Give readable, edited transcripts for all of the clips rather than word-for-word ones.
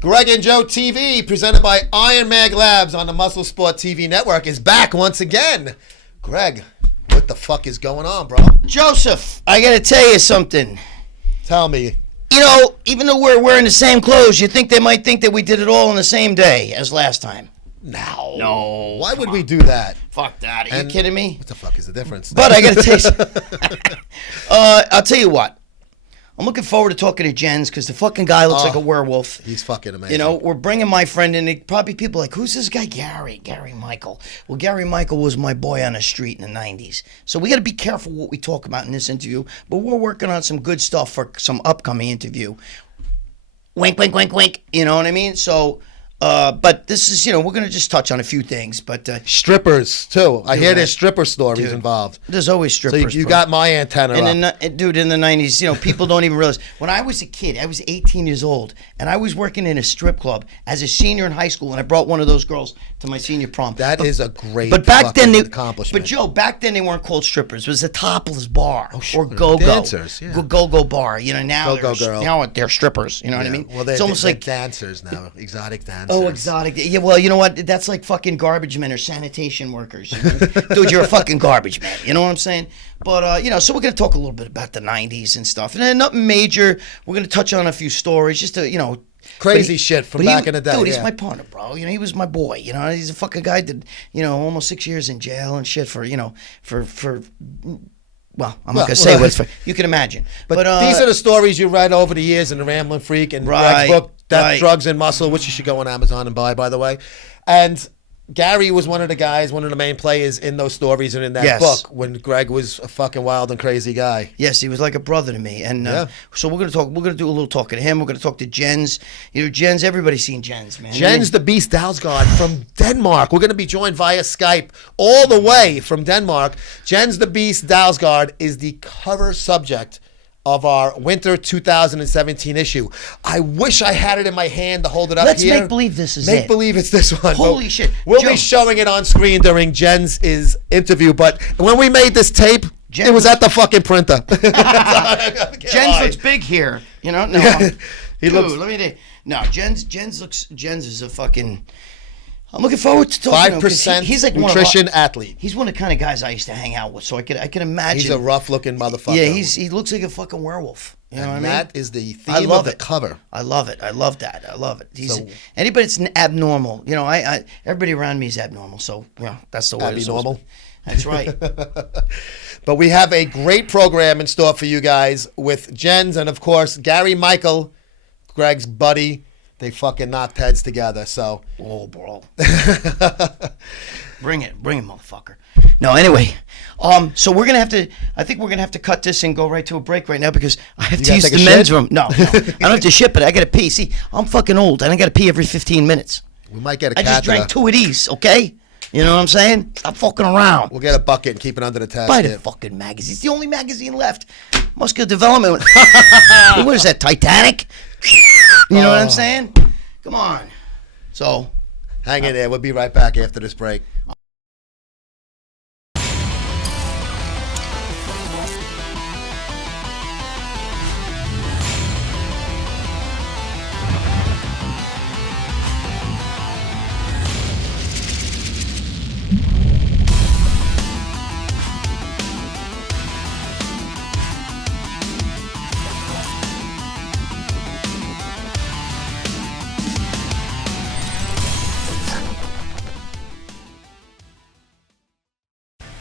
Gregg and Joe TV, presented by Iron Mag Labs on the MuscleSport TV network, is back once again. Gregg, what the fuck is going on, bro? Joseph, I gotta tell you something. Tell me. You know, even though we're wearing the same clothes, you think they might think that we did it all on the same day as last time. No. Why would we do that? Fuck that. Are you kidding me? What the fuck is the difference? But I gotta tell you something. I'll tell you what. I'm looking forward to talking to Jens because the fucking guy looks like a werewolf. He's fucking amazing. You know, we're bringing my friend in. Probably people are like, who's this guy? Gary Michael. Well, Gary Michael was my boy on the street in the 90s. So we got to be careful what we talk about in this interview. But we're working on some good stuff for some upcoming interview. Wink, wink, wink, wink. You know what I mean? So... but this is, we're going to just touch on a few things, but... strippers, too. I hear there's stripper stories involved. There's always strippers. So you got my antenna up. Dude, in the 90s, people don't even realize. When I was a kid, I was 18 years old, and I was working in a strip club as a senior in high school, and I brought one of those girls to my senior prom. That is a great accomplishment. But, Joe, back then they weren't called strippers. It was a topless bar sure. or go-go. Dancers, yeah. Go-go bar. Now they're strippers. You know what I mean? Well, it's almost like dancers now, exotic dancers. Oh, exotic. Yeah, well, you know what? That's like fucking garbage men or sanitation workers. Dude, you're a fucking garbage man. You know what I'm saying? But, so we're going to talk a little bit about the 90s and stuff. And then nothing major. We're going to touch on a few stories just to, crazy shit from back in the day. Dude, he's my partner, bro. He was my boy. He's a fucking guy that, almost 6 years in jail and shit for, well, I'm not going to say what it's for. You can imagine. But these are the stories you read over the years in The Rambling Freak and Gregg's book, Death, Drugs, and Muscle, which you should go on Amazon and buy, by the way. And Gary was one of the guys, one of the main players in those stories and in that book when Gregg was a fucking wild and crazy guy. Yes, he was like a brother to me. And so we're going to talk. We're going to do a little talking to him. We're going to talk to Jens. Jens, everybody's seen Jens, man. Jens the Beast Dalsgaard from Denmark. We're going to be joined via Skype all the way from Denmark. Jens the Beast Dalsgaard is the cover subject of our winter 2017 issue. I wish I had it in my hand to hold it up Let's here. Let's make believe this is Make believe it's this one. Holy shit. We'll be showing it on screen during Jens' interview, but when we made this tape, it was at the fucking printer. Jens looks big here. No. He looks... let me tell you. No, Jens is a fucking... I'm looking forward to talking 5% to him. He's like nutrition athlete. He's one of the kind of guys I used to hang out with, so I can imagine. He's a rough-looking motherfucker. Yeah, he looks like a fucking werewolf. You know what I mean? That is the theme of the cover. I love it. I love that. I love it. Anybody that's abnormal, everybody around me is abnormal, so that's the way it is. Abnormal. That's right. But we have a great program in store for you guys with Jens and, of course, Gary Michael, Gregg's buddy. They fucking knocked heads together, so. Oh, bro. Bring it, motherfucker. No, anyway. So we're gonna have to. I think we're gonna have to cut this and go right to a break right now because I have to use the men's room. No, I don't have to ship it. I gotta pee. See, I'm fucking old and I gotta pee every 15 minutes. We might get a catheter. I just drank 2 of these, okay? You know what I'm saying? Stop fucking around. We'll get a bucket and keep it under the test. Buy the fucking magazine. It's the only magazine left. Muscular Development. What is that, Titanic? You know what I'm saying? Come on. So. Hang in there. We'll be right back after this break.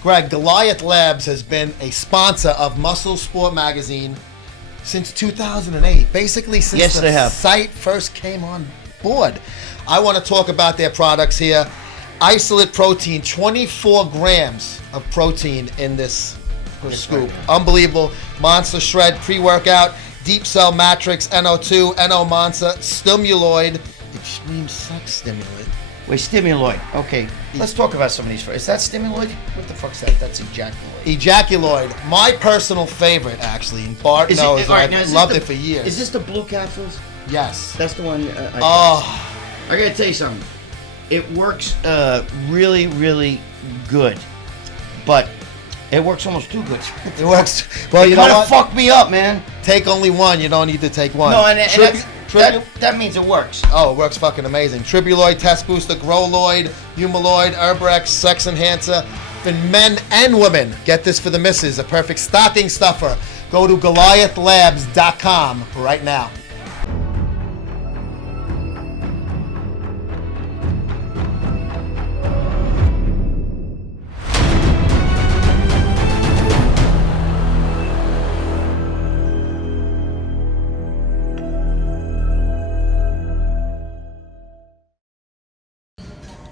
Gregg, Goliath Labs has been a sponsor of MuscleSport magazine since 2008. Basically since the site first came on board. I want to talk about their products here. Isolate Protein, 24 grams of protein in this scoop. Unbelievable. Monster Shred pre-workout, Deep Cell Matrix, NO2, NO Monster, Stimuloid, Extreme Sex Stimulant. Wait, Stimuloid. Okay, let's talk about some of these first. Is that Stimuloid? What the fuck's that? That's Ejaculoid. Ejaculoid. My personal favorite, actually. And Bart knows. I've loved it for years. Is this the blue capsules? Yes. That's the one. I gotta tell you something. It works really, really good, but it works almost too good. It works. Well, you know what? Fuck me up, man. Take only one. You don't need to take one. No, and That means it works. Oh, it works fucking amazing. Tribuloid, Test Booster, Growloid, Humaloid, Herbrex, Sex Enhancer, for men and women. Get this for the missus, a perfect stocking stuffer. Go to GoliathLabs.com right now.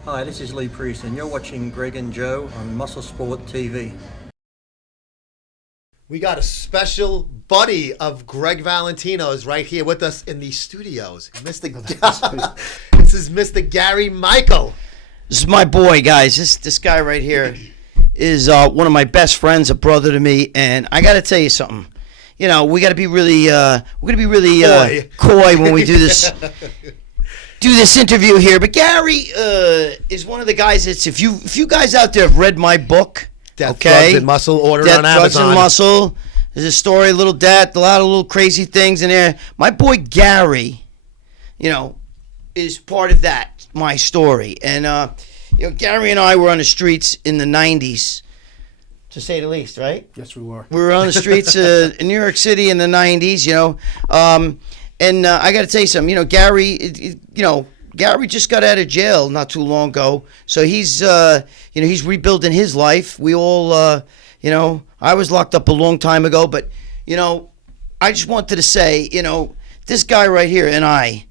Hi, this is Lee Priest, and you're watching Gregg and Joe on MuscleSport TV. We got a special buddy of Gregg Valentino is right here with us in the studios. This is Mr. Gary Michel. This is my boy, guys. This guy right here is one of my best friends, a brother to me, and I got to tell you something. You know, we got to be really, coy when we do this. Do this interview here, but Gary is one of the guys that's if you guys out there have read my book, Death, Drugs, and Muscle, ordered on Amazon. Drugs and Muscle. There's a story, a lot of little crazy things in there. My boy Gary, you know, is part of that, my story. And you know, Gary and I were on the streets in the 90s, to say the least, right? Yes, we were. We were on the streets in New York City in the 90s, you know. And I got to tell you something. You know, Gary just got out of jail not too long ago, so he's he's rebuilding his life. We all, you know, I was locked up a long time ago, but you know, I just wanted to say, you know, this guy right here and I.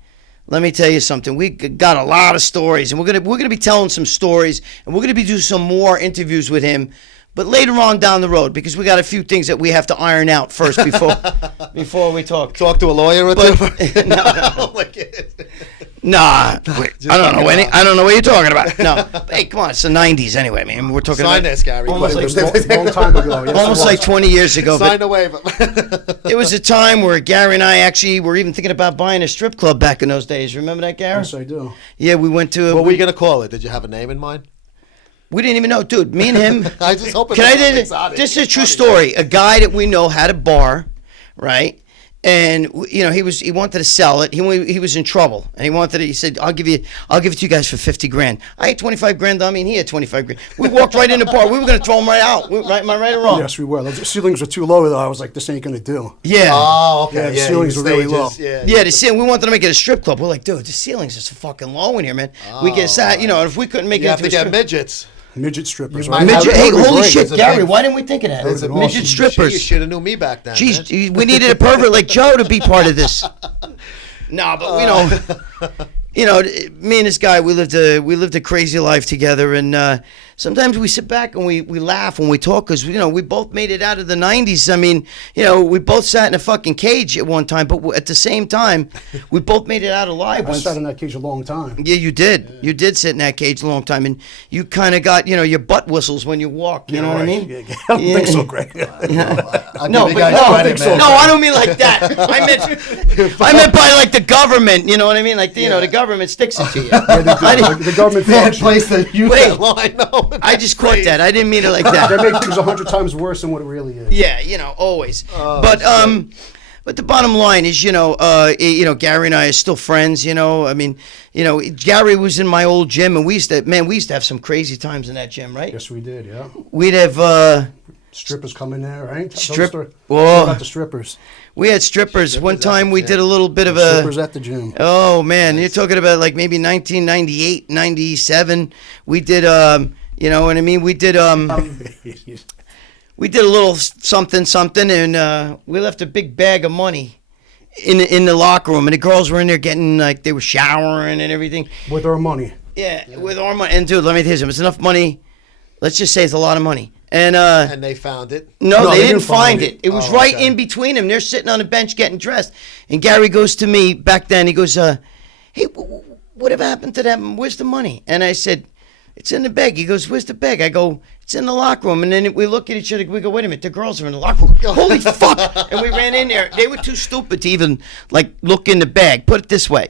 Let me tell you something. We got a lot of stories, and we're gonna be telling some stories, and we're gonna be doing some more interviews with him. But later on down the road, because we got a few things that we have to iron out first before we talk. Talk to a lawyer or two? No. Nah, I don't know I don't know what you're talking about. No, hey, come on, it's the '90s anyway. I mean, we're talking Sign about this, Gary. almost long time ago. Yes, almost like 20 years ago. Sign the waiver. It was a time where Gary and I actually were even thinking about buying a strip club back in those days. Remember that, Gary? Yes, I do. Yeah, we went to. What were you gonna call it? Did you have a name in mind? We didn't even know, dude. Me and him. I just hope. This is a true story. A guy that we know had a bar, right? And you know, he wanted to sell it. He was in trouble, and he said, I'll give it to you guys for 50 grand. I had 25 grand on me, and he had 25 grand. We walked right in the bar. We were gonna throw him right out. Am I right or wrong? Yes, we were. The ceilings were too low, though. I was like, this ain't gonna do. Yeah. Oh, okay. Yeah, the ceilings were really low. Yeah, the ceiling. We wanted to make it a strip club. We're like, dude, the ceilings are so fucking low in here, man. We get sad, you know. If we couldn't make it, you have to get midgets. Midget strippers. Hey, holy shit, Gary! Why didn't we think of that? Midget strippers. You should have knew me back then. Jeez, we needed a pervert like Joe to be part of this. No, but you know, me and this guy, we lived a crazy life together, and sometimes we sit back and we laugh when we talk because you know we both made it out of the 90s. I mean, you know, we both sat in a fucking cage at one time, but at the same time, we both made it out alive. I sat in that cage a long time. Yeah, you did. Yeah. You did sit in that cage a long time, and you kind of got, you know, your butt whistles when you walk. You know what I mean? Yeah, I don't think so, Greg. I don't mean like that. I meant by like the government. You know what I mean? Like you know, the government sticks it to you. Yeah, the government place that you line up. I just caught that. I didn't mean it like that. They make things 100 times worse than what it really is. Yeah, you know, always. But the bottom line is, you know, Gary and I are still friends. You know, I mean, you know, Gary was in my old gym, and we used to have some crazy times in that gym, right? Yes, we did. Yeah. We'd have strippers come in there, right? About the strippers. We had strippers. One time we did a little bit of a strippers at the gym. Oh man, you're talking about like maybe 1998, 97. We did you know what I mean? We did we did a little something, and we left a big bag of money in the locker room, and the girls were in there getting like they were showering and everything with our money. Yeah, with our money. And dude, let me tell you something. It's enough money. Let's just say it's a lot of money. And they found it? No, they didn't find it. It was right in between them. They're sitting on a bench getting dressed. And Gary goes to me back then. He goes, hey, whatever happened to that? Where's the money? And I said, it's in the bag. He goes, where's the bag? I go, it's in the locker room. And then we look at each other. We go, wait a minute. The girls are in the locker room. Holy fuck. And we ran in there. They were too stupid to even, like, look in the bag. Put it this way.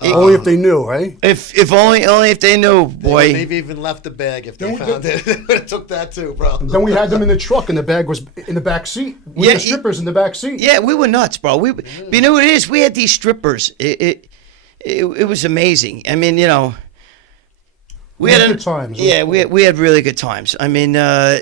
Only if they knew, right? If only if they knew, boy. They've even left the bag if they found it. They would have took that too, bro. Then we had them in the truck, and the bag was in the back seat. With the strippers in the back seat. Yeah, we were nuts, bro. You know what it is? We had these strippers. It was amazing. I mean, we had good times. Yeah, we had really good times. I mean, I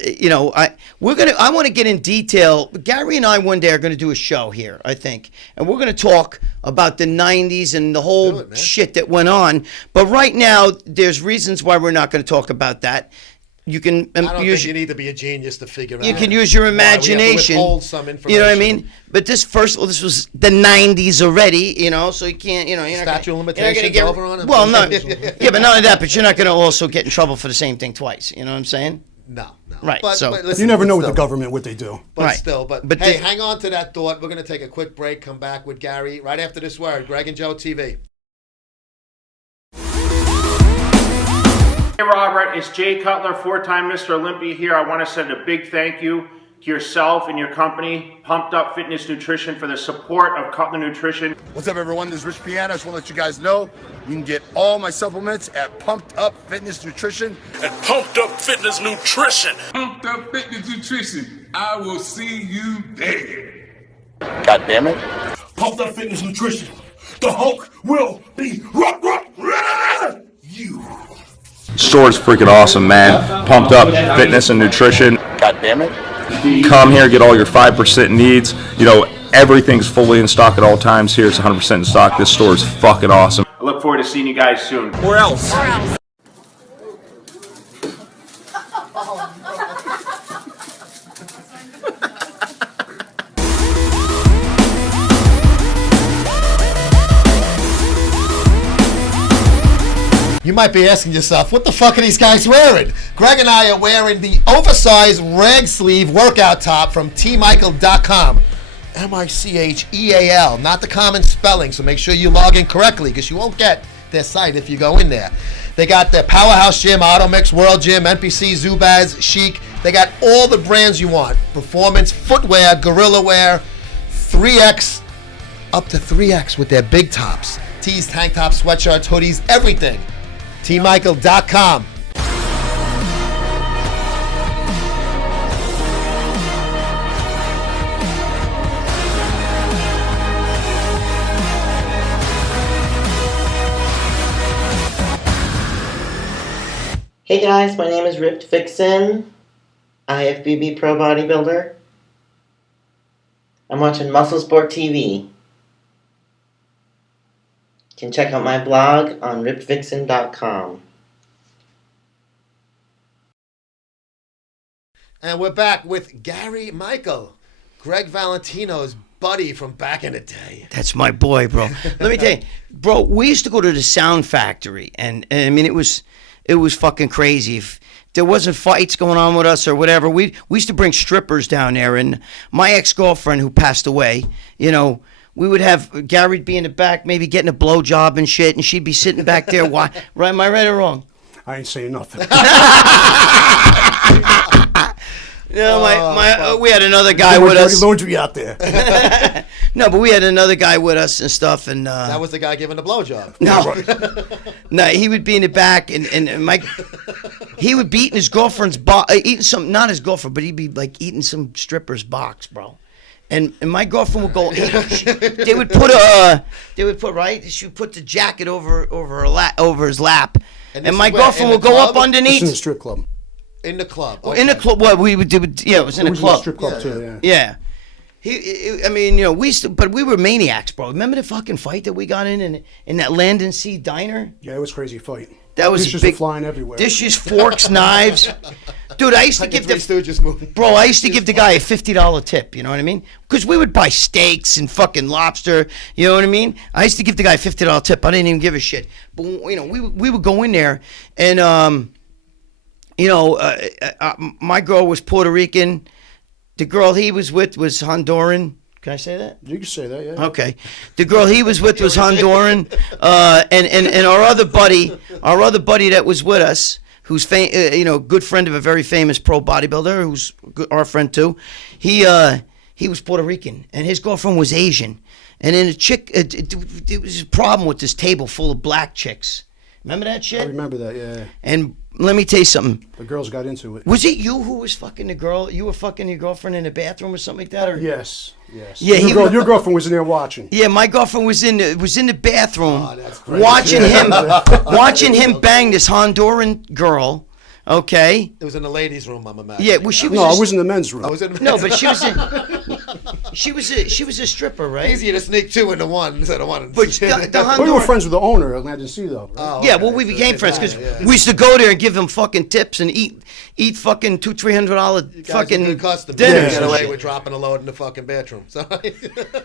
want to get in detail. Gary and I one day are going to do a show here, I think, and we're going to talk about the '90s and the whole shit that went on. But right now, there's reasons why we're not going to talk about that. You can. I don't think you need to be a genius to figure out. You can use your imagination. We have to withhold some information. You know what I mean? But this was the '90s already. So you can't. You're statute of not limitations get over on it. Well, no. Yeah, but not only that. But you're not going to also get in trouble for the same thing twice. You know what I'm saying? No. Right. But listen, you never know with the government what they do. But hey, hang on to that thought. We're going to take a quick break. Come back with Gary right after this word. Gregg and Joe TV. Hey Robert, it's Jay Cutler, four-time Mr. Olympia here. I want to send a big thank you to yourself and your company, Pumped Up Fitness Nutrition, for the support of Cutler Nutrition. What's up, everyone? This is Rich Piano. I just want to let you guys know you can get all my supplements at Pumped Up Fitness Nutrition. At Pumped Up Fitness Nutrition. Pumped Up Fitness Nutrition. I will see you there. God damn it. Pumped Up Fitness Nutrition. The Hulk will be you. Store's freaking awesome, man. Pumped Up Fitness and Nutrition. God damn it. Come here, get all your 5% needs. Everything's fully in stock at all times here. It's 100% in stock. This store is fucking awesome. I look forward to seeing you guys soon. Where else? You might be asking yourself, what the fuck are these guys wearing? Gregg and I are wearing the oversized rag sleeve workout top from tmichael.com. Micheal, not the common spelling, so make sure you log in correctly because you won't get their site if you go in there. They got the Powerhouse Gym, Automix, World Gym, NPC, Zubaz, Chic. They got all the brands you want. Performance, footwear, gorilla wear, 3X, up to 3X with their big tops. Tees, tank tops, sweatshirts, hoodies, everything. tmichael.com. Hey guys, my name is Ripped Vixen, IFBB Pro Bodybuilder. I'm watching MuscleSport TV. You can check out my blog on rippedvixen.com. And we're back with Gary Michael, Gregg Valentino's buddy from back in the day. That's my boy, bro. Let me tell you, bro, we used to go to the Sound Factory, and I mean, it was fucking crazy. If there wasn't fights going on with us or whatever, we used to bring strippers down there, and my ex-girlfriend who passed away, we would have Gary be in the back, maybe getting a blowjob and shit, and she'd be sitting back there. Why? Right? Am I right or wrong? I ain't saying nothing. We had another guy with us. Laundry out there. No, but we had another guy with us and stuff, and that was the guy giving the blowjob. No, he would be in the back, and he would be eating his girlfriend's eating some, not his girlfriend, but he'd be like eating some stripper's box, bro. And my girlfriend would go. They would put right. She would put the jacket over his lap, and my girlfriend would go up underneath. It's in the strip club. In the club. Okay. In the club. What we would do? Yeah, it was in a club. In the strip club too. Yeah. But we were maniacs, bro. Remember the fucking fight that we got in that Land and Sea diner? Yeah, it was a crazy fight. That was dishes big. Were flying everywhere. Dishes, forks, knives. Dude, I used to give the guy a $50 tip. You know what I mean? Because we would buy steaks and fucking lobster. You know what I mean? I used to give the guy a $50 tip. I didn't even give a shit. But we would go in there, and my girl was Puerto Rican. The girl he was with was Honduran. Can I say that? You can say that, yeah. Okay. The girl he was with was Honduran, and our other buddy that was with us, who's good friend of a very famous pro bodybuilder, who's our friend too. He was Puerto Rican, and his girlfriend was Asian, And then a chick, it was a problem with this table full of black chicks. Remember that shit? I remember that, yeah. And let me tell you something. The girls got into it. Was it you who was fucking the girl? You were fucking your girlfriend in the bathroom or something like that? Or? Yes. Yeah, your girlfriend was in there watching. Yeah, my girlfriend was in the bathroom watching him bang this Honduran girl. Okay. It was in the ladies' room, I'm imagining. Yeah, well, she was. No, I was in the men's room. I was in the No, but she was in. She was a stripper, right? Easier to sneak two into one instead of one. But the Honduran. We were friends with the owner, and I didn't see though. Oh, yeah, okay. well, we became friends because Yeah. we used to go there and give him fucking tips and eat fucking $200-$300 fucking good customers. dinners. Get and away shit. with dropping a load in the fucking bathroom. Sorry.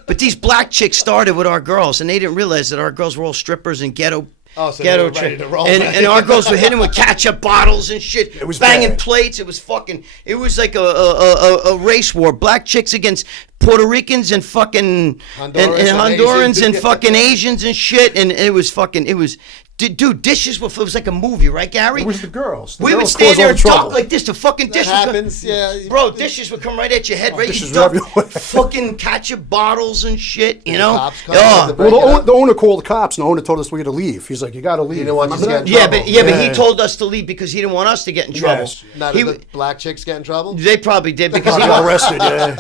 But these black chicks started with our girls, and they didn't realize that our girls were all strippers and ghetto. Oh, so ghetto they were ready to roll. and our girls were hitting with ketchup bottles and shit. It was banging bad. plates. It was fucking. It was like a race war. Black chicks against Puerto Ricans and fucking Hondurans and fucking Asians and shit. And it was fucking. It was. Dude, dishes were. It was like a movie, right, Gary? It was the girls. We would stand there and talk like this. The fucking That dishes. happens, yeah. Bro, dishes would come right at your head, right? dishes You dump were everywhere. fucking ketchup bottles and shit, you know? cops come Oh. to break it Well, up. the owner called the cops, and the owner told us we had to leave. He's like, "You got to leave." He didn't want you to Remember get in that? trouble. But he Yeah. told us to leave because he didn't want us to get in trouble. Yes. Now, He did the black chicks get in trouble? They probably did because He got arrested. Yeah,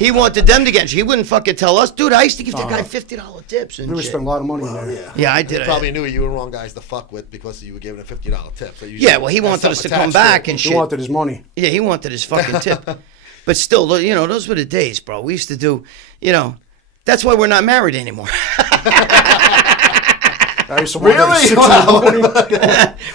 he wanted them to get. He wouldn't fucking tell us, dude. I used to give the guy $50 tips and we were shit. spending a lot of money in there. Yeah, I did. They probably knew you were wrong guys to fuck with because you were giving a $50 tip. So you Yeah, well, he wanted us to come back and He shit. wanted his money. Yeah, he wanted his fucking tip. But still, you know, those were the days, bro. We used to do, you know, that's why we're not married anymore. I used to work at 6 in the morning.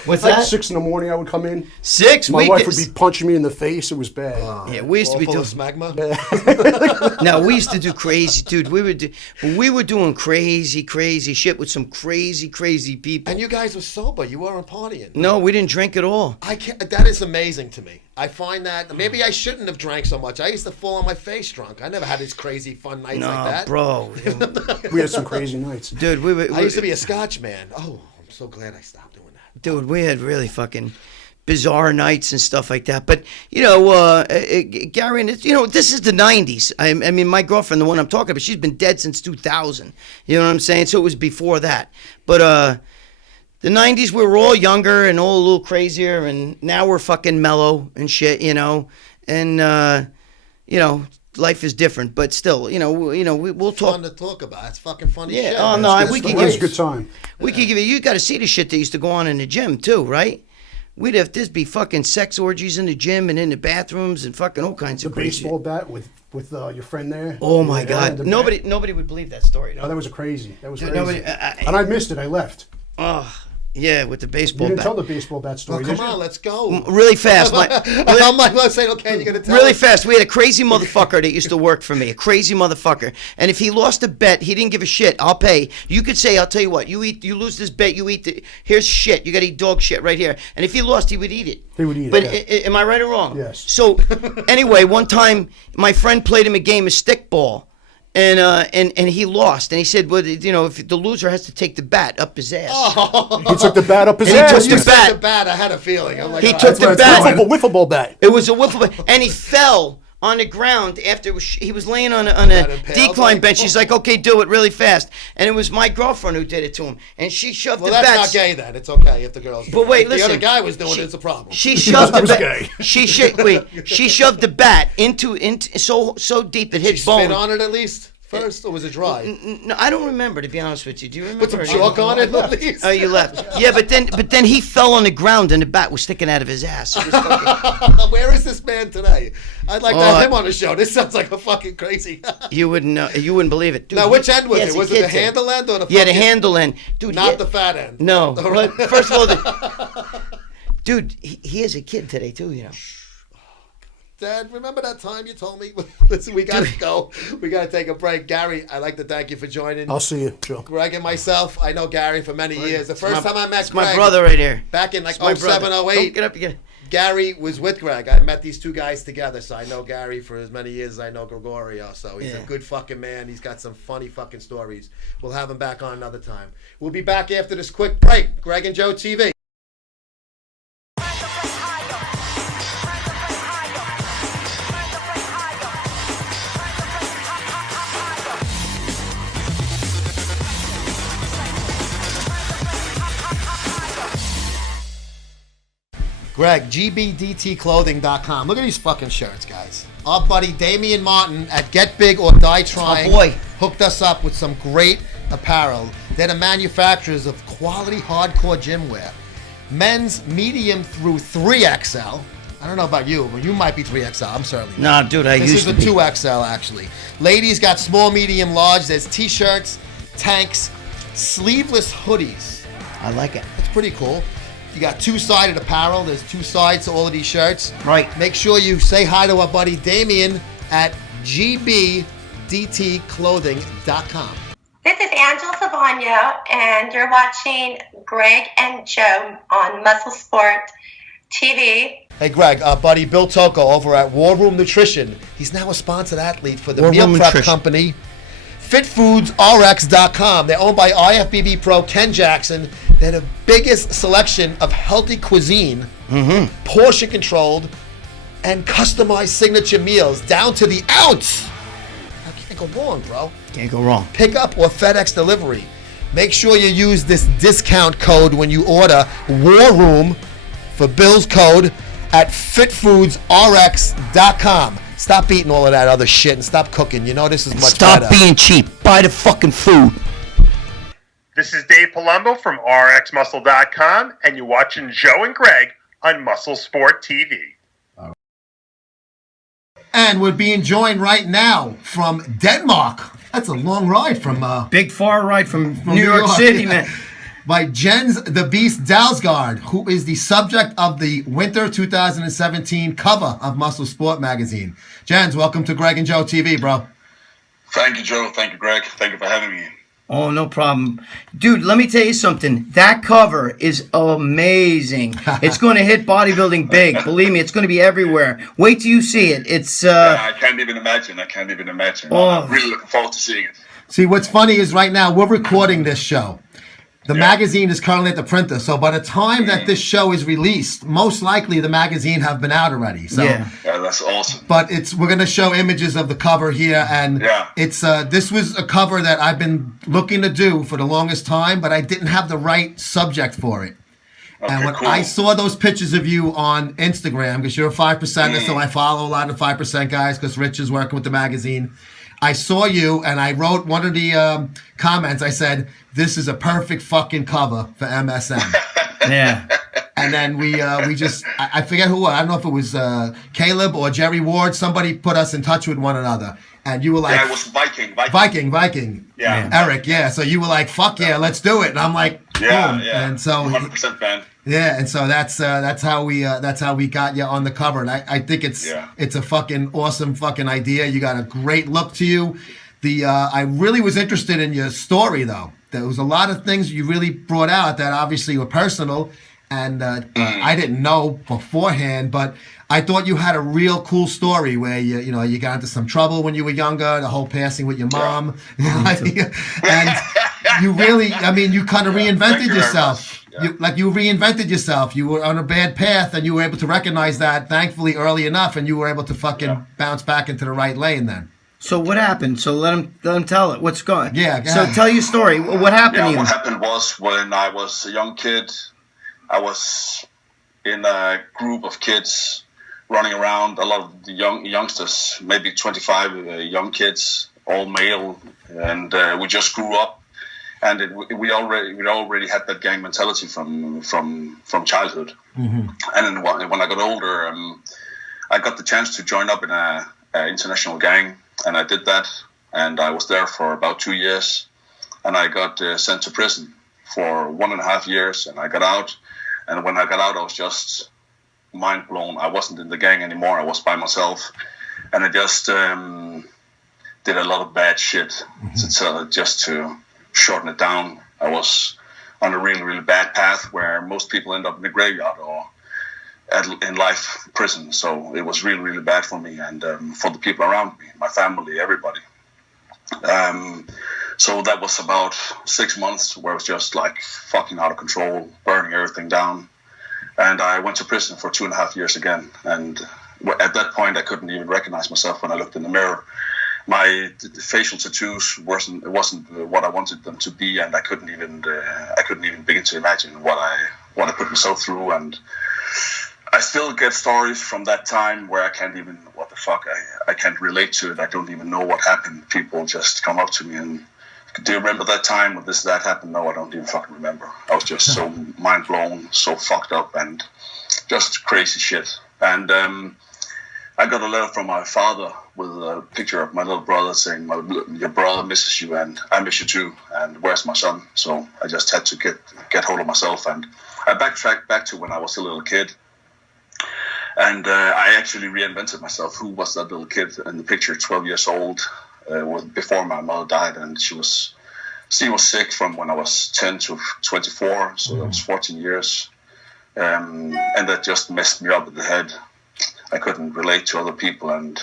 What's Like that? 6 in the morning, I would come in. 6 My weeks. wife would be punching me in the face. It was bad. Yeah, we used to be Full doing. of smegma? No, we used to do crazy, dude. We were doing crazy shit with some crazy people. And you guys were sober. You weren't partying. No, we didn't drink at all. I can't. That is amazing to me. I find that maybe I shouldn't have drank so much. I used to fall on my face drunk. I never had these crazy fun nights like that. Bro. We had some crazy nights. Dude, I used to be a Scotch man. Oh, I'm so glad I stopped doing that. Dude, we had really fucking bizarre nights and stuff like that. But, you know, Gary, and you know, this is the 90s. I mean, my girlfriend, the one I'm talking about, she's been dead since 2000. You know what I'm saying? So it was before that. But the 90s, we were all younger and all a little crazier, and now we're fucking mellow and shit, you know. And, you know, life is different. But still, you know, we'll talk. Fun to talk about. It's fucking funny Yeah, shit. oh, man. no, It's we good can stuff. It was a good time. We could give you got to see the shit that used to go on in the gym, too, right? We'd have this be fucking sex orgies in the gym and in the bathrooms and fucking all kinds The of crazy. baseball bat with your friend there. Oh my Yeah, God! the Nobody would believe that story. Oh, No? that was crazy. That was Dude, crazy. nobody- And I missed it. I left. Oh, yeah, with the baseball You didn't bat. tell the baseball bat story, Well, did come you? on, let's go. Really fast. I'm like, let's say, okay, you're gonna tell Really us? fast. We had a crazy motherfucker that used to work for me. A crazy motherfucker. And if he lost a bet, he didn't give a shit. I'll pay. You could say, I'll tell you what. You lose this bet. You eat the. Here's shit. You got to eat dog shit right here. And if he lost, he would eat it. He would eat But it, yeah. am I right or wrong? Yes. So anyway, one time my friend played him a game of stickball. And he lost, and he said, "Well, you know, if the loser has to take the bat up his ass." He took the bat up his And he ass. took You the said bat. the bat. I had a feeling. I'm like, He all took right. the bat. Wiffle ball bat. It was a wiffle ball, and he fell on the ground after he was laying on a impaled, decline like, bench. He's like, "Okay, do it really fast," and it was my girlfriend who did it to him, and she shoved Well, the that's bat. not gay then. It's okay if the girls. But wait, if listen. the other guy was doing it, it's a problem. She shoved the was bat. gay. She shoved the bat into so deep it hit She bone. spit on it at least first, or was it dry? No, I don't remember, to be honest with you. Do you remember? Put some chalk on it at least. Oh, you left. Yeah, but then he fell on the ground and the bat was sticking out of his ass. It was fucking, Where is this man today? I'd like to Oh, have him on the show. This sounds like a fucking crazy. you wouldn't know. You wouldn't believe it. Dude, Now, which end was he it? has a Was it the kid thing. handle end or the? Yeah, the fucking- handle end, dude. Not the fat end. No. All Well, right. first of all, dude, he has a kid today too. You know. Dad, remember that time you told me? Listen, we gotta go. We gotta take a break. Gary, I'd like to thank you for joining. I'll see you, Joe. Greg and myself. I know Gary for many years. The first time I met It's Greg, my brother right here. back in like It's my 07, brother. 08, Don't get up again. Gary was with Greg. I met these two guys together, so I know Gary for as many years as I know Gregorio. So he's a good fucking man. He's got some funny fucking stories. We'll have him back on another time. We'll be back after this quick break. Greg and Joe TV. Greg, gbdtclothing.com. Look at these fucking shirts, guys. Our buddy Damian Martin at Get Big or Die Trying hooked us up with some great apparel. They're the manufacturers of quality hardcore gym wear. Men's medium through 3XL. I don't know about you, but you might be 3XL. I'm certainly not. Nah, dude, I used to be. This is a 2XL, actually. Ladies got small, medium, large. There's t-shirts, tanks, sleeveless hoodies. I like it. That's pretty cool. You got two-sided apparel. There's two sides to all of these shirts. Right. Make sure you say hi to our buddy Damien at gbdtclothing.com. This is Angela Savagno, and you're watching Greg and Joe on MuscleSport TV. Hey, Greg, buddy Bill Toko over at War Room Nutrition. He's now a sponsored athlete for the meal prep company FitFoodsRx.com. They're owned by IFBB pro Ken Jackson. They're the biggest selection of healthy cuisine, portion controlled, and customized signature meals down to the ounce. I can't go wrong, bro. Can't go wrong. Pick up or FedEx delivery. Make sure you use this discount code when you order War Room for Bill's code at FitFoodsRx.com. Stop eating all of that other shit and stop cooking. You know this is much better. Stop being cheap. Buy the fucking food. This is Dave Palumbo from RxMuscle.com, and you're watching Joe and Greg on MuscleSport TV. And we're being joined right now from Denmark. That's a long ride from... Big far ride from New York City, man. By Jens the Beast Dalsgaard, who is the subject of the Winter 2017 cover of MuscleSport magazine. Jens, welcome to Greg and Joe TV, bro. Thank you, Joe. Thank you, Greg. Thank you for having me. Oh, no problem. Dude, let me tell you something. That cover is amazing. It's going to hit bodybuilding big. Believe me, it's going to be everywhere. Wait till you see it. It's... Yeah, I can't even imagine. Oh. I'm really looking forward to seeing it. See, what's funny is right now, we're recording this show. The magazine is currently at the printer, so by the time that this show is released, most likely the magazine have been out already. So, yeah, that's awesome. But we're going to show images of the cover here, and it's this was a cover that I've been looking to do for the longest time, but I didn't have the right subject for it. Okay, and when I saw those pictures of you on Instagram, because you're a 5%er, so I follow a lot of 5% guys, because Rich is working with the magazine. I saw you, and I wrote one of the comments. I said, "This is a perfect fucking cover for MSM." Yeah. And then we just, I forget who. I don't know if it was Caleb or Jerry Ward. Somebody put us in touch with one another, and you were like, "Yeah, it was Viking." Yeah. Eric. Yeah. So you were like, "Fuck yeah, let's do it." And I'm like, "Yeah, boom." And so 100% fan. Yeah, and so that's how we got you on the cover, and I think it's a fucking awesome fucking idea. You got a great look to you. I really was interested in your story though. There was a lot of things you really brought out that obviously were personal, and I didn't know beforehand, but I thought you had a real cool story where you got into some trouble when you were younger, the whole passing with your mom, and you really, I mean, you kind of reinvented yourself. You reinvented yourself. You were on a bad path, and you were able to recognize that, thankfully, early enough, and you were able to fucking bounce back into the right lane then. So what happened? So let him tell it. What's going? Yeah. So tell your story. What happened to you? What happened was when I was a young kid, I was in a group of kids running around. A lot of the youngsters, maybe 25 young kids, all male, and we just grew up. And we already had that gang mentality from childhood. Mm-hmm. And then when I got older, I got the chance to join up in a international gang, and I did that. And I was there for about 2 years, and I got sent to prison for 1.5 years. And I got out, and when I got out, I was just mind blown. I wasn't in the gang anymore. I was by myself, and I just did a lot of bad shit. Mm-hmm. Just to shorten it down, I was on a really, really bad path where most people end up in the graveyard or in life prison. So it was really, really bad for me and for the people around me, my family, everybody. So that was about 6 months where it was just like fucking out of control, burning everything down. And I went to prison for 2.5 years again. And at that point, I couldn't even recognize myself when I looked in the mirror. My facial tattoos wasn't what I wanted them to be, and I couldn't even begin to imagine what I put myself through. And I still get stories from that time where I can't even, what the fuck, I can't relate to it. I don't even know what happened. People just come up to me and, do you remember that time when that happened? No, I don't even fucking remember. I was just so mind blown, so fucked up, and just crazy shit. And I got a letter from my father with a picture of my little brother saying, your brother misses you and I miss you too, and where's my son? So I just had to get hold of myself, and I backtracked back to when I was a little kid. And I actually reinvented myself. Who was that little kid in the picture, 12 years old, before my mother died, and she was sick from when I was 10 to 24, so that was 14 years. And that just messed me up in the head. I couldn't relate to other people, and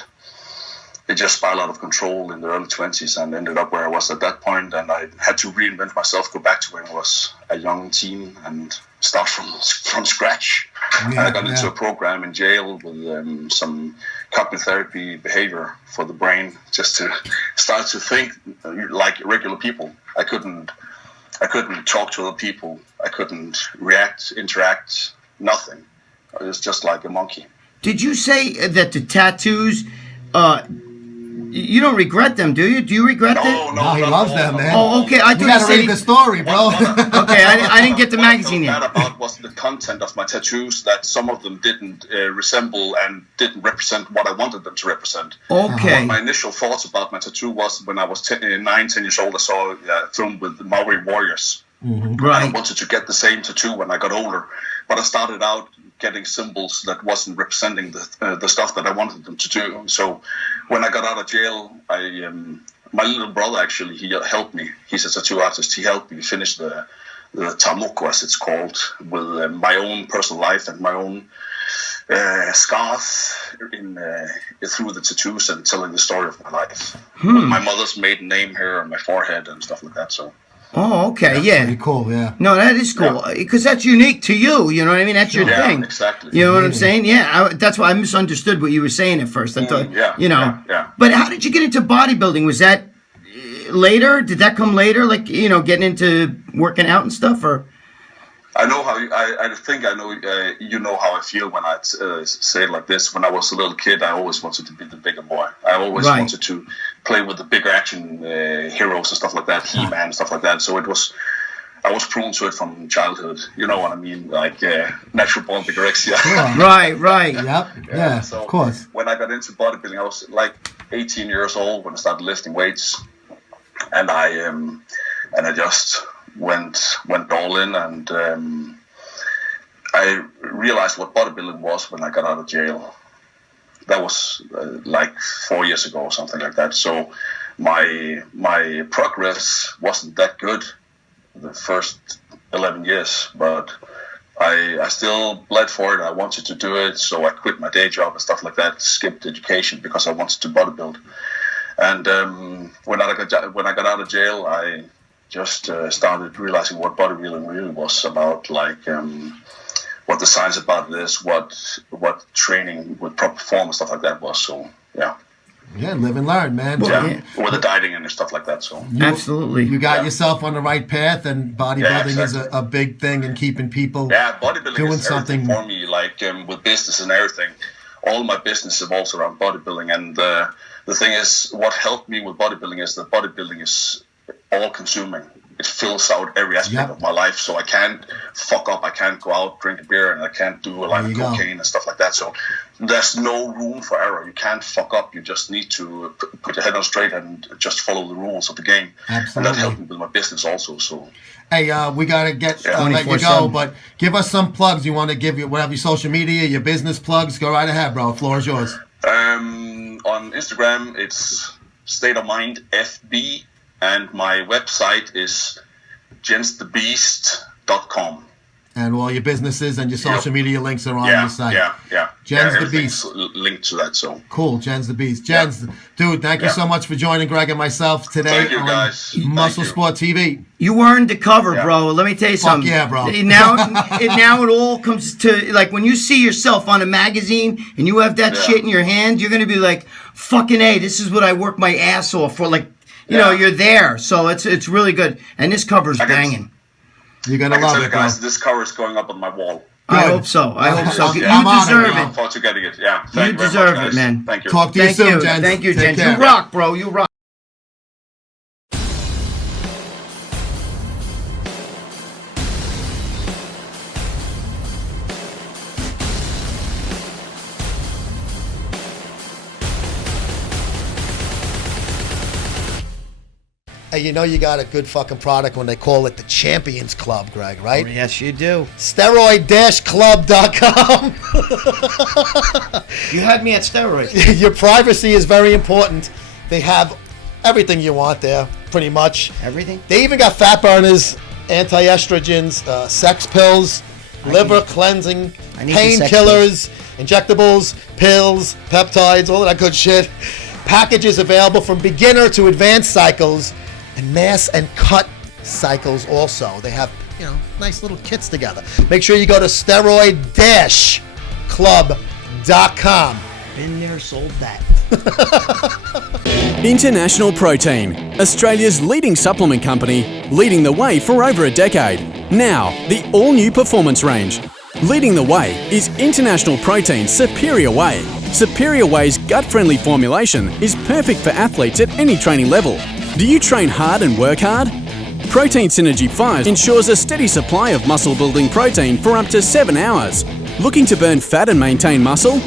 it just spiraled out of control in the early 20s and ended up where I was at that point. And I had to reinvent myself, go back to when I was a young teen and start from scratch. And I got into a program in jail with some cognitive therapy behavior for the brain, just to start to think like regular people. I couldn't talk to other people. I couldn't interact, nothing. I was just like a monkey. Did you say that the tattoos, you don't regret them, do you? Do you regret them? No, he loves them, man. Oh, okay. I thought you gotta read the story, bro. Okay, I didn't get the magazine yet. What I felt bad about was the content of my tattoos, that some of them didn't resemble and didn't represent what I wanted them to represent. Okay. My initial thoughts about my tattoo was when I was 10 years old, I saw a film with the Maori warriors. Mm-hmm. Right. I wanted to get the same tattoo when I got older, but I started out getting symbols that wasn't representing the stuff that I wanted them to do. So when I got out of jail, my little brother actually, he helped me. He's a tattoo artist. He helped me finish the tamoko, as it's called, with my own personal life and my own scars through the tattoos and telling the story of my life. With my mother's maiden name here on my forehead and stuff like that. So. Oh, okay, yeah. Pretty cool, yeah. No, that is cool, because that's unique to you, you know what I mean? That's your thing. Exactly. You know what I'm saying? Yeah, that's why I misunderstood what you were saying at first. I thought, yeah. But how did you get into bodybuilding? Was that later? Did that come later, like, getting into working out and stuff, or? I know how I think I know. You know how I feel when I say it like this. When I was a little kid, I always wanted to be the bigger boy. I always wanted to play with the bigger action heroes and stuff like that, He-Man and stuff like that. So I was prone to it from childhood. You know what I mean? Like natural born bigorexia. Right. Yep. Yeah. So of course. When I got into bodybuilding, I was like 18 years old when I started lifting weights, and I just went all in, and I realized what bodybuilding was when I got out of jail. That was like 4 years ago or something like that. So my progress wasn't that good the first 11 years, but I still bled for it. I wanted to do it, so I quit my day job and stuff like that, skipped education because I wanted to bodybuild. And when I got out of jail, I just started realizing what bodybuilding really was about, like what the science about this, what training with proper form and stuff like that was. So yeah, live and learn, man. With the dieting and stuff like that. So absolutely, you got yourself on the right path, and bodybuilding is a big thing in keeping people bodybuilding doing is something for me. Like with business and everything, all my business revolves around bodybuilding. And the thing is, what helped me with bodybuilding is that bodybuilding is all-consuming. It fills out every aspect of my life, so I can't fuck up. I can't go out, drink a beer, and I can't do a lot of cocaine and stuff like that. So there's no room for error. You can't fuck up. You just need to put your head on straight and just follow the rules of the game. Absolutely. And that helped me with my business also. So. Hey, we gotta let you go, but give us some plugs. You want to give whatever your social media, your business plugs? Go right ahead, bro. Floor is yours. On Instagram, it's State of Mind FB. And my website is jensthebeast.com. And all your businesses and your social media links are on your site. Yeah. Jens the Beast. Linked to that, so. Cool, Jens the Beast. Jens, dude, thank you so much for joining Gregg and myself today Thank you, guys. MuscleSport TV. You earned the cover, bro. Let me tell you something. Yeah, bro. Now it all comes to, like, when you see yourself on a magazine and you have that shit in your hand, you're going to be like, fucking A, this is what I work my ass off for. Like, you know, you're there, so it's really good. And this cover's banging. You're gonna love it, guys. This cover is going up on my wall. I hope so. You I'm deserve looking it. forward to getting it. Yeah. You Thank you very deserve much, it, guys. man. Thank you. Talk to you soon, Jen. Thank you, Take Jen. care. You rock, bro. You rock. Hey, you know you got a good fucking product when they call it the Champions Club, Greg, right? Oh, yes, you do. Steroid-club.com. You had me at steroids. Your privacy is very important. They have everything you want there, pretty much. Everything? They even got fat burners, anti-estrogens, sex pills, liver cleansing, painkillers, injectables, pills, peptides, all of that good shit. Packages available from beginner to advanced cycles, and mass and cut cycles also. They have, nice little kits together. Make sure you go to steroid-club.com. Been there, sold that. International Protein, Australia's leading supplement company, leading the way for over a decade. Now, the all-new performance range. Leading the way is International Protein's Superior Whey. Superior Whey's gut-friendly formulation is perfect for athletes at any training level. Do you train hard and work hard? Protein Synergy 5 ensures a steady supply of muscle-building protein for up to 7 hours. Looking to burn fat and maintain muscle?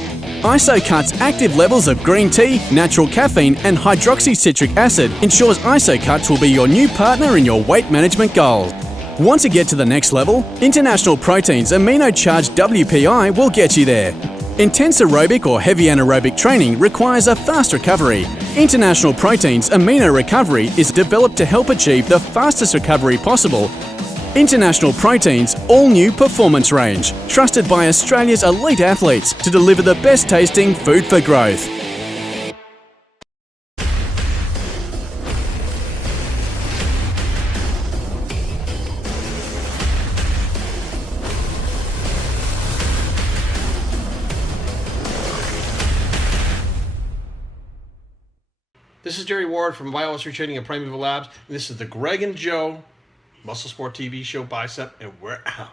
IsoCut's active levels of green tea, natural caffeine and hydroxycitric acid ensures IsoCuts will be your new partner in your weight management goals. Want to get to the next level? International Protein's amino-charged WPI will get you there. Intense aerobic or heavy anaerobic training requires a fast recovery. International Protein's Amino Recovery is developed to help achieve the fastest recovery possible. International Protein's all-new performance range, trusted by Australia's elite athletes to deliver the best tasting food for growth. This is Jerry Ward from Biohazard Training and Primeval Labs, and this is the Gregg and Joe MuscleSport TV show Bicep, and we're out.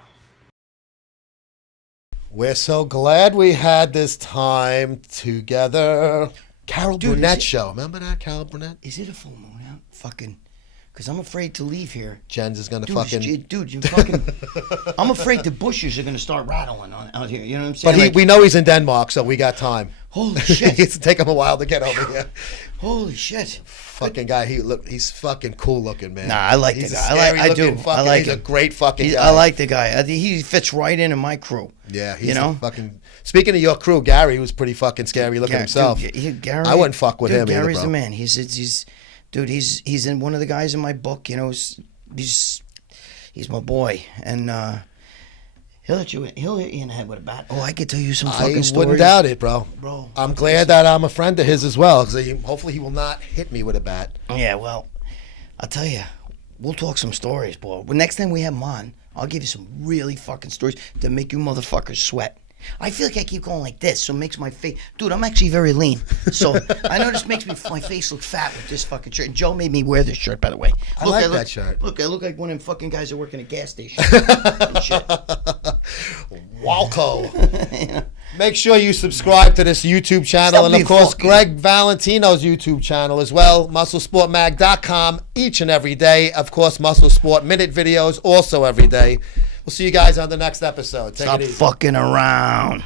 We're so glad we had this time together. Carol Burnett show. Remember that, Carol Burnett? Is it a full moon out? Fucking, because I'm afraid to leave here. Jens is going to Dude, I'm afraid the bushes are going to start rattling out here. You know what I'm saying? But we know he's in Denmark, so we got time. Holy shit. It's take him a while to get over here. Holy shit. Fucking guy, he's fucking cool looking, man. Nah, I like the guy. I do. I like he's him. a great fucking guy. I like the guy. He fits right in my crew. Yeah, he's a fucking. Speaking of your crew, Gary was pretty fucking scary looking himself. Gary, I wouldn't fuck with him either, Gary's bro. the man. He's in one of the guys in my book. He's my boy, and he'll hit you in the head with a bat. Oh, I could tell you some fucking stories. I wouldn't doubt it, bro. Bro, I'm glad that I'm a friend of his as well, because hopefully he will not hit me with a bat. Yeah, well, I'll tell you, we'll talk some stories, boy. Well, next time we have him on, I'll give you some really fucking stories to make you motherfuckers sweat. I feel like I keep going like this, so it makes my face... Dude, I'm actually very lean. So I know this makes my face look fat with this fucking shirt. And Joe made me wear this shirt, by the way. I like that shirt. Look, I look like one of them fucking guys that work in a gas station. Walco. Make sure you subscribe to this YouTube channel, and of course Gregg Valentino's YouTube channel as well, MuscleSportMag.com, each and every day. Of course, MuscleSport Minute videos also every day. We'll see you guys on the next episode. Take it easy. Stop fucking around.